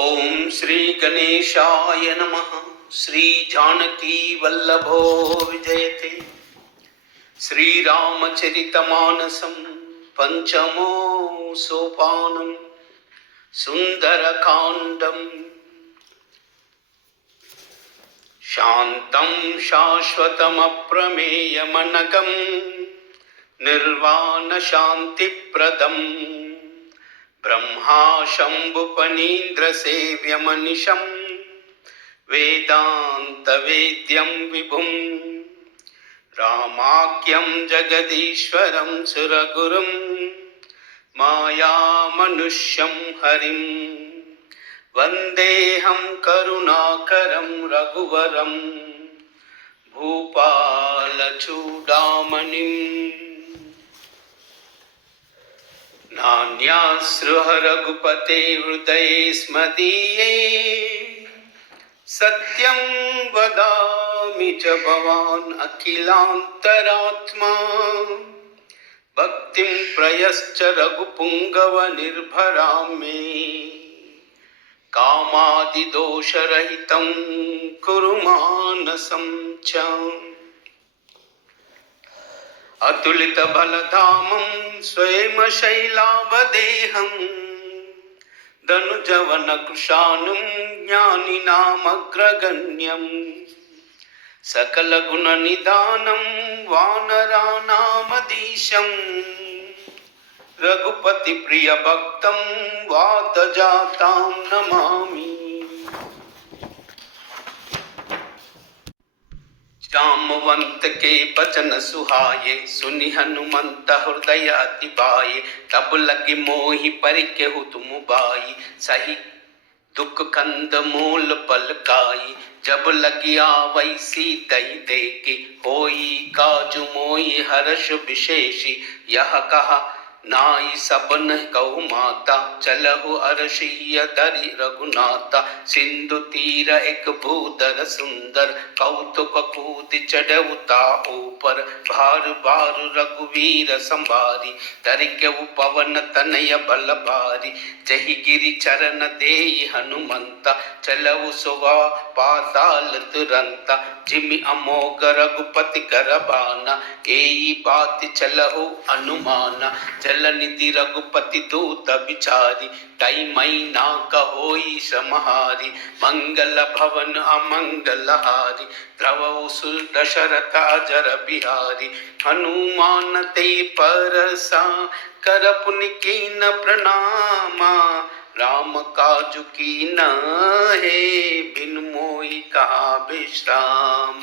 ओम श्री गणेशाय नमः। श्री जानकी वल्लभो विजयते। श्री रामचरितमानसं पंचमो सोपानं सुंदरकांडं शांतं शाश्वतमप्रमेयमनघं निर्वाण शांतिप्रदम् ब्रह्मा शंभुपनीन्द्र सेव्यमनिशं वेदांत वेद्यं विभुं रामाख्यं जगदीश्वरं सुरगुरुं मायामनुष्यं हरिं वन्देऽहं करुणाकरं रघुवरं भूपालचूडामणिम्। नान्याश्रुह रघुपते हृदये स्मदीये सत्यं वदामि च भवान् अखिलान्तरात्मा भक्तिं प्रयश्च रघुपुङ्गव निर्भरां मे कामादिदोषरहितं कुरु मानसं च अतुलित बलधामं स्वयं शैलावदेहं धनुजवन कृशानुं ज्ञानिनामग्रगण्यं सकल गुण निधानं वानराणामधीशं रघुपति प्रिय भक्तं वातजातां नमामि। जामवंत के बचन सुहाये सुनि हनुमंत हृदय अति बाये तब लगी मोहि परिकेहु तुम बाई सही दुख कंद मूल पलकाई जब लगी आवै सीतई देके होई काजु मोहि हर्ष विशेषी यह कहा नाई सबन कहु माता चलहु अरसिय धरि रघुनाथा सिंधु तीर एक भूधर सुंदर कौतुक कूद चढ़उता ऊपर भार भार रघुवीर संभारी तरिकेहु पवन तनय बल भारी जहि गिरि चरण देहि हनुमंता चलहु सुवा पाताल तुरंता जिमि अमोघ रघुपति कर बाना एई बात चलहु अनुमाना जलनिधि रघुपति दूत विचारी तई मई ना कहोई समहारी मंगल भवन अमंगलहारी द्रवौ दशरथ अजर बिहारी हनुमान ते परसा कर पुनि कीन प्रणामा राम काजु कीन हे बिन मोहि कहा विश्राम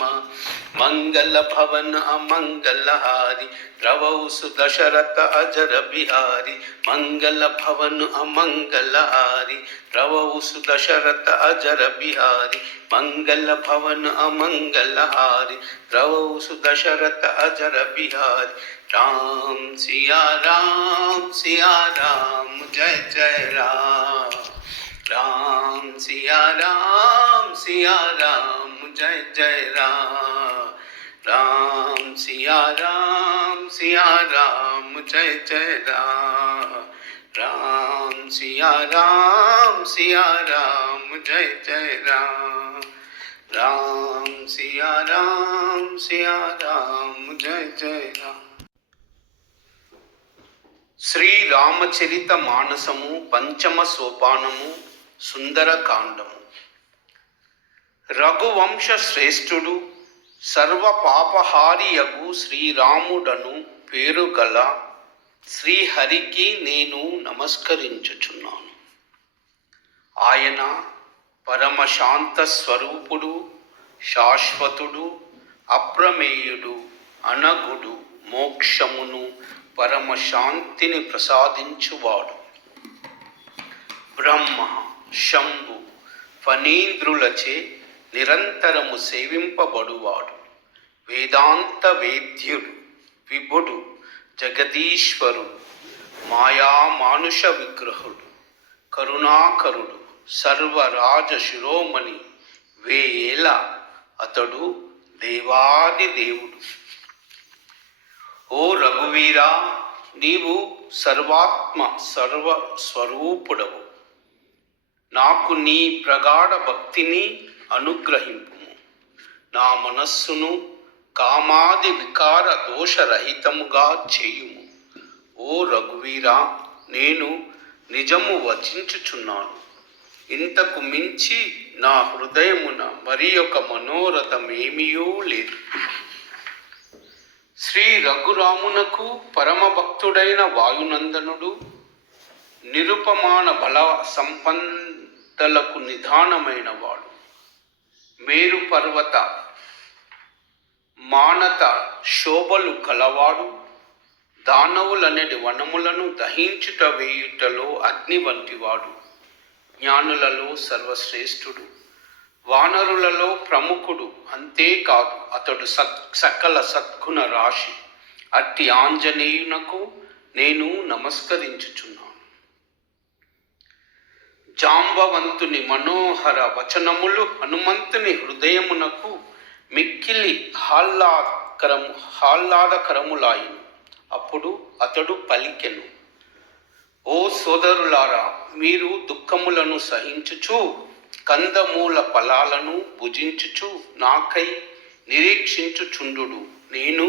मंगल भवन अमंगलहारी द्रवौ दशरथ अजर बिहारी मंगल भवन अमंगलहारी द्रवौ दशरथ अजर बिहारी मंगल भवन अमंगलहारी द्रवौ दशरथ अजर बिहारी राम सिया राम जय जय राम राम सिया राम जय जय राम राम सिया राम जय जय राम राम सिया राम जय जय राम राम सिया राम जय जय राम। శ్రీ రామచరిత మానసము పంచమ సోపానము సుందరకాండము. రఘువంశ శ్రేష్ఠుడు సర్వ పాపహారియగు శ్రీరాముడను పేరుగల శ్రీహరికి నేను నమస్కరించుచున్నాను. ఆయన పరమశాంత స్వరూపుడు, శాశ్వతుడు, అప్రమేయుడు, అనగుడు, మోక్షమును పరమ శాంతిని ప్రసాదించువాడు. బ్రహ్మ శంభు ఫణీంద్రులచే నిరంతరము సేవింపబడువాడు. వేదాంత వేద్యుడు, విభుడు, జగదీశ్వరుడు, మాయా మానుష విగ్రహుడు, కరుణాకరుడు, సర్వరాజ శిరోమణి వేల అతడు దేవాది దేవుడు. ఓ రఘువీరా, నీవు సర్వాత్మ సర్వస్వరూపుడవు. నాకు నీ ప్రగాఢ భక్తిని అనుగ్రహింపుము. నా మనస్సును కామాది వికార దోషరహితముగా చేయుము. ఓ రఘువీరా, నేను నిజము వచించుచున్నాను. ఇంతకు మించి నా హృదయమున మరి ఒక మనోరథమేమియూ లేదు. శ్రీ రఘురామునకు పరమభక్తుడైన వాయునందనుడు నిరుపమాన బల సంపదలకు నిధానమైన వాడు. మేరు పర్వత మానత శోభలు కలవాడు. దానవులనేటి వనములను దహించుట వేయుటలో అగ్ని వంటివాడు. జ్ఞానులలో సర్వశ్రేష్ఠుడు, వానరులలో ప్రముఖుడు. అంతేకాదు అతడు సకల సద్గుణ రాశి. అట్టి ఆంజనేయునకు నేను నమస్కరించుచున్నాను. జాంబవంతుని మనోహర వచనములు హనుమంతుని హృదయమునకు మిక్కిలి ఆహ్లాదకరములాయును. అప్పుడు అతడు పలికెను, ఓ సోదరులారా, మీరు దుఃఖములను సహించుచు కందమూల ఫలాలను భుజించుచు నాకై నిరీక్షించుచుండు. నేను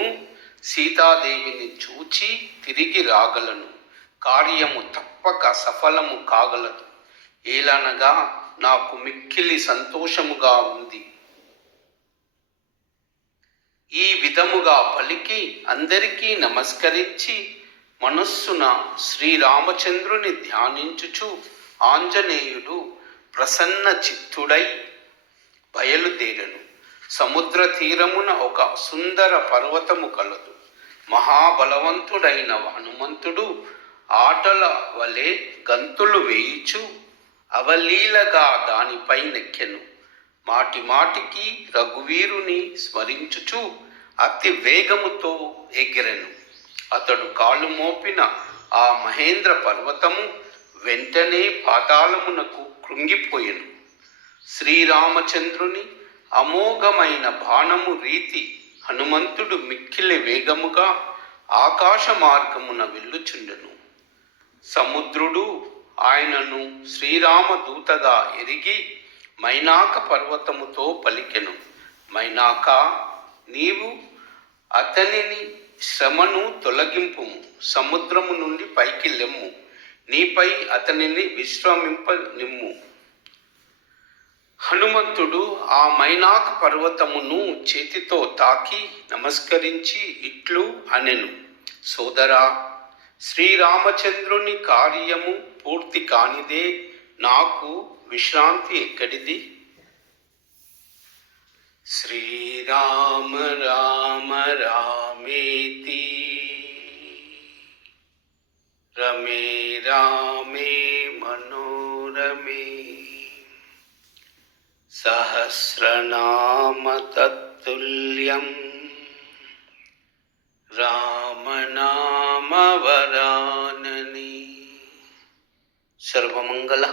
సీతాదేవిని చూచి తిరిగి రాగలను. కార్యము తప్పక సఫలము కాగలదు. ఏలనగా నాకు మిక్కిలి సంతోషముగా ఉంది. ఈ విధముగా పలికి అందరికీ నమస్కరించి మనస్సున శ్రీరామచంద్రుని ధ్యానించుచు ఆంజనేయుడు ప్రసన్న చిత్తుడై బయలుదేరను. సముద్ర తీరమున ఒక సుందర పర్వతము కలదు. మహాబలవంతుడైన హనుమంతుడు ఆటల వలె గంతులు వేయిచు అవలీలగా దానిపై నెక్కెను. మాటి మాటికి రఘువీరుని స్మరించుచు అతి వేగముతో ఎగిరెను. అతడు కాలు మోపిన ఆ మహేంద్ర పర్వతము వెంటనే పాతాళమునకు కృంగిపోయెను. శ్రీరామచంద్రుని అమోఘమైన బాణము రీతి హనుమంతుడు మిక్కిలి వేగముగా ఆకాశ మార్గమున వెళ్ళుచుండెను. సముద్రుడు ఆయనను శ్రీరామదూతగా ఎరిగి మైనాక పర్వతముతో పలికెను, మైనాక, నీవు అతనిని శ్రమను తొలగింపుము. సముద్రము నుండి పైకి లెమ్ము. నీపై అతనిని విశ్రమింపనిమ్ము. హనుమంతుడు ఆ మైనాక పర్వతమును చేతితో తాకి నమస్కరించి ఇట్లు అనెను, సోదరా, శ్రీరామచంద్రుని కార్యము పూర్తి కానిదే నాకు విశ్రాంతి ఎక్కడిది? శ్రీరామ రామ రామేతి రమే రామే మనోరమే సహస్రనామ తత్తుల్యం రామనామ వరానని. సర్వమంగళ